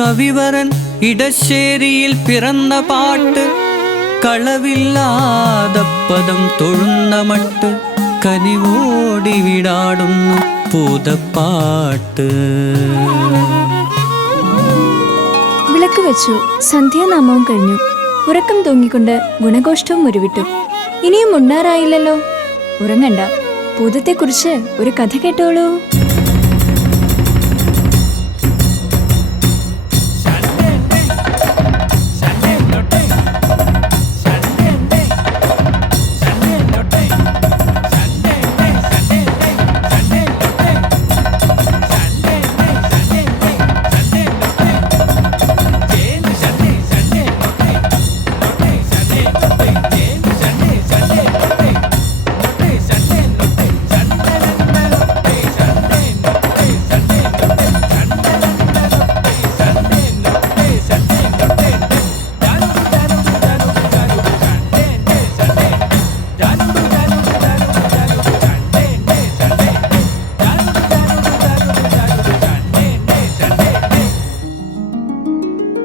കവിവരൻ ഇടശ്ശേരിയിൽ പിറന്ന പാട്ട്, കളവില്ലാത പദം തൊഴുന്ന മട്ട്, കനിവോടി വിടാടുന്നു പൂതപ്പാട്ട്. വിളക്ക് വെച്ചു, സന്ധ്യാനാമവും കഴിഞ്ഞു. ഉറക്കം തൂങ്ങിക്കൊണ്ട് ഗുണഘോഷ്ടവും ഉരുവിട്ടു. ഇനിയും ഉണ്ണാറായില്ലല്ലോ. ഉറങ്ങണ്ട, ഭൂതത്തെക്കുറിച്ച് ഒരു കഥ കേട്ടോളൂ.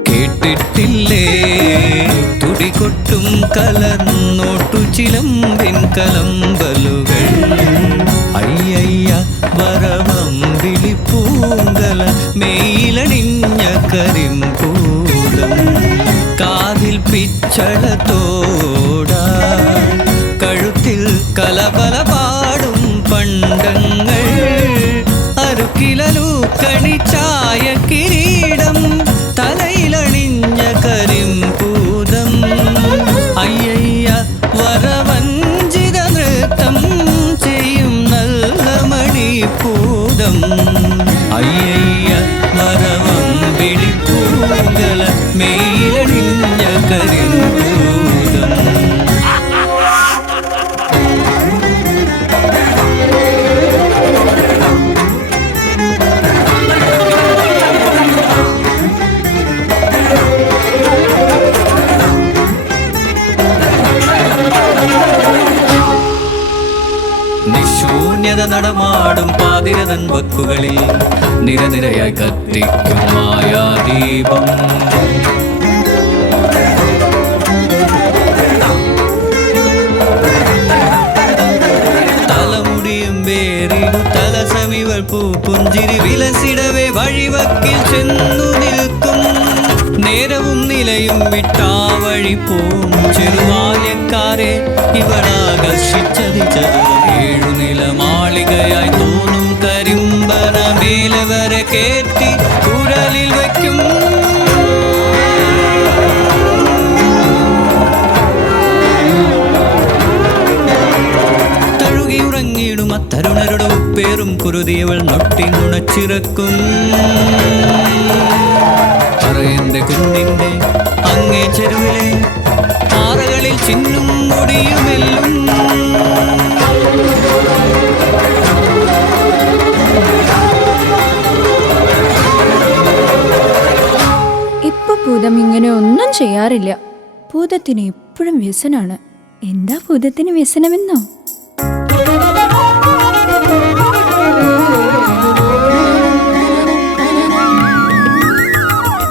കേട്ടിട്ടില്ലേ തുടികൊട്ടും കലർന്നോട്ടു ചിലമ്പിൻ കലമ്പലുകൾ, അയ്യയ്യ വരവം വിളിപ്പൂങ്കല മെയിലണിഞ്ഞ കരിമ്പൂതം, കാതിൽ പിച്ചളത്തോട കഴുത്തിൽ കലപല പാടും പണ്ടങ്ങൾ, അരുക്കിലു കണിച്ചായ കിരീടം തലയിലണിഞ്ഞ കരിമ്പൂതം, അയ്യയ്യ വരവഞ്ചിത നൃത്തം ചെയ്യും നല്ല മണിപ്പൂതം, അയ്യയ്യ വരവം വിളിപ്പൂങ്കല മെയിലണിഞ്ഞ കരിമ്പൂതം. നിശൂന്യത നടമാടും പാതിരതൻ വക്കുകളിൽ നിരനിരയായി കത്തിക്കും മായാദീപം, തലമുടിയും വേറിടു തലസമിവൾ പൂപ്പുഞ്ചിരി വിലസിടവേ വഴിവക്കിൽ ചെന്നു നിൽക്കും, നേരവും നിലയും വിട്ടാ വഴി പോം ചെറുബാല്യക്കാരെ ഇവളാകർഷിച്ചതിച്ചത്, ഏഴുനില മാളികയായി തോന്നും കരിമ്പന മേലെ വരെ കേറ്റി കുഴലിൽ വയ്ക്കും, തഴുകിയുറങ്ങിയിടും അത്തരുണരുടെ ഉപ്പേറും കുരുതിയവൾ നൊട്ടി നുണച്ചിറക്കും, പറയന്റെ കുന്നിന്റെ അങ്ങേ ചെരുവിലെ പാറകളിൽ ചിന്നും മുടിയുമെല്ലും, ഇപ്പൊ ഭൂതം ഇങ്ങനെ ഒന്നും ചെയ്യാറില്ല. ഭൂതത്തിന് എപ്പോഴും വ്യസനാണ്. എന്താ ഭൂതത്തിന് വ്യസനമെന്നോ?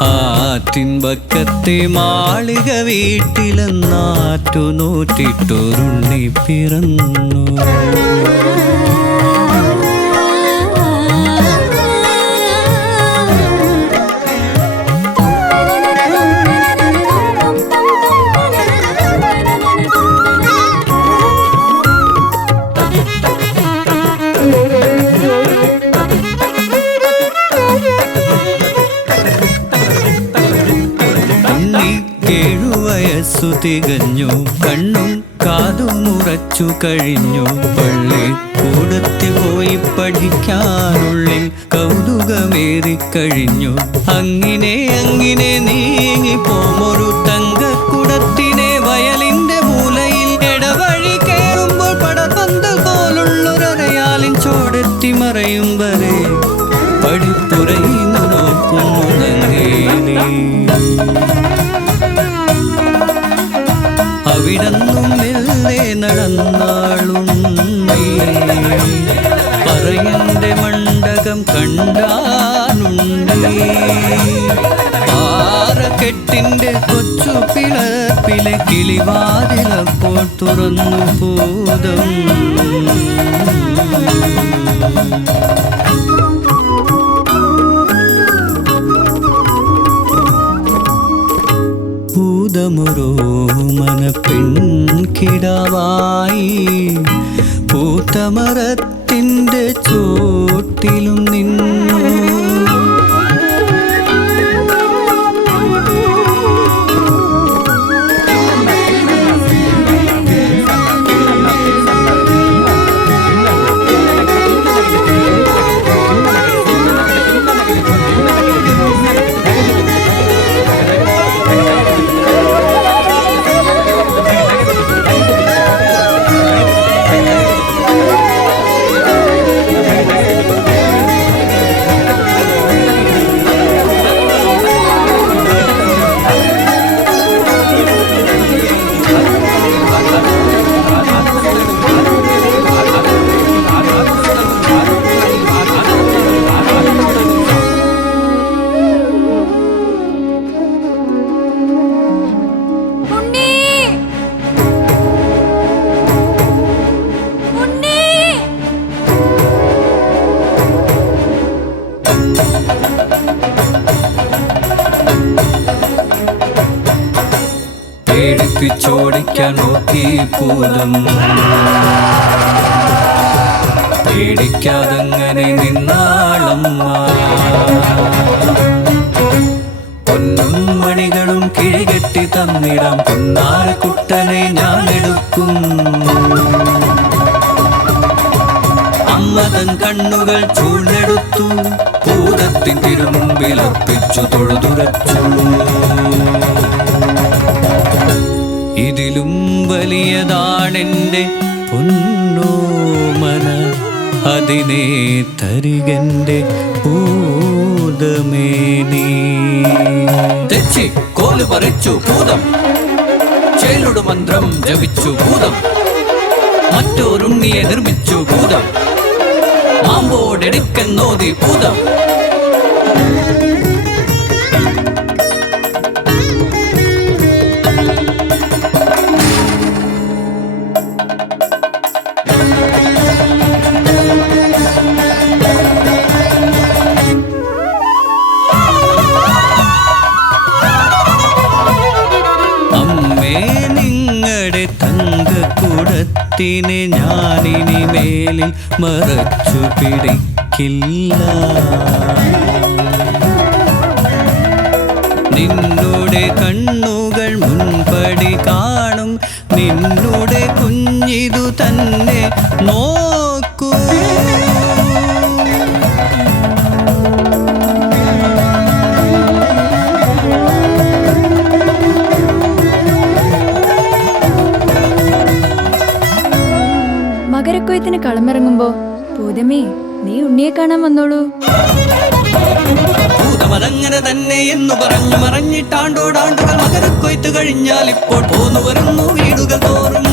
ആറ്റിൻപക്കത്തെ മാളിക വീട്ടിലെന്നാറ്റു നോറ്റിട്ടൊരുണ്ണി പിറന്നു, തികഞ്ഞു കണ്ണും കാതുമുറച്ചു കഴിഞ്ഞു, പള്ളി കൂടത്തിൽ പോയി പഠിക്കാനുള്ളിൽ കൗതുകമേറിക്കഴിഞ്ഞു, അങ്ങനെ അങ്ങനെ നീങ്ങിപ്പോമൊരു തങ്കക്കുടത്തിനെ വയലിന്റെ മൂലയിൽ ഇടവഴി കയറുമ്പോൾ പടപന്തൽ പോലുള്ളൊരയാലിൻ ചോടെത്തി മറയും വരെ പടിപ്പുറയിന്ന് നോക്കുന്നു നങ്ങേലി, അവിടന്നും മെല്ലെ നടന്നാളുണ്ണി, പറയന്റെ മണ്ഡകം കണ്ടാനുണ്ണി, കെട്ടിന്റെ കൊച്ചു പിളപ്പിലെ കിളിവാതിലപ്പോൾ തുറന്നു ഭൂതം. ഭൂതമൊരോ മന പെൺകിടാവായി പൂത്തമരത്തിൻ്റെ ചോട്ടിലും നിന്നു. പേടിപ്പിച്ചോടിക്കാൻ നോക്കി ഭൂതം, പേടിക്കാതങ്ങനെ നിന്നാളമ്മ. പൊന്നും മണികളും കിഴികെട്ടി തന്നിടാം, പൊന്നാരക്കുട്ടനെ ഞാൻ എടുക്കും. അമ്മ തൻ കണ്ണുകൾ ചൂണ്ടെടുത്തു, ഭൂതത്തിൻ തിരുമുമ്പിലർപ്പിച്ചു തൊഴുതുറച്ചു. ഇതിലും വലിയതാണെൻ്റെ പൊന്നോമന, അതിനെ തരികൻ്റെ ഭൂതമേനി. തെച്ചി കോല് പറിച്ചു ഭൂതം, ചേലുടു മന്ത്രം ജപിച്ചു ഭൂതം, മറ്റൊരുണ്ണിയെ നിർമ്മിച്ചു ഭൂതം, മാമ്പോടെടുക്കെന്നോതി ഭൂതം. തങ്കക്കുടത്തിനെ ഞാനിനി മേലിൽ മറച്ചു പിടിക്കില്ല. നിന്നുടെ കണ്ണുകൾ മുൻപടി കാണും, നിന്നുടെ കുഞ്ഞിതു തന്നെ നോക്കൂ. മകരക്കൊയ്ത്തിന് കളമിറങ്ങുമ്പോ ഭൂതമേ നീ ഉണ്ണിയെ കാണാൻ വന്നോളൂ. ഭൂതമതങ്ങനെ തന്നെ എന്നു പറഞ്ഞു മറഞ്ഞിട്ടാണ്ടോടാണ്ടുകൾ മകരക്കൊയ്ത്ത് കഴിഞ്ഞാൽ ഇപ്പോൾ പോന്നു വരുന്നു വീടുകൾ തോറും.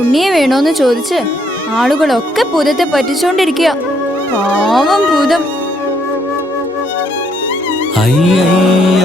ഉണ്ണിയെ വേണോന്ന് ചോദിച്ച് ആളുകളൊക്കെ ഭൂതത്തെ പറ്റിച്ചോണ്ടിരിക്കുക. പാവം ഭൂതം. അയ്യയ്യ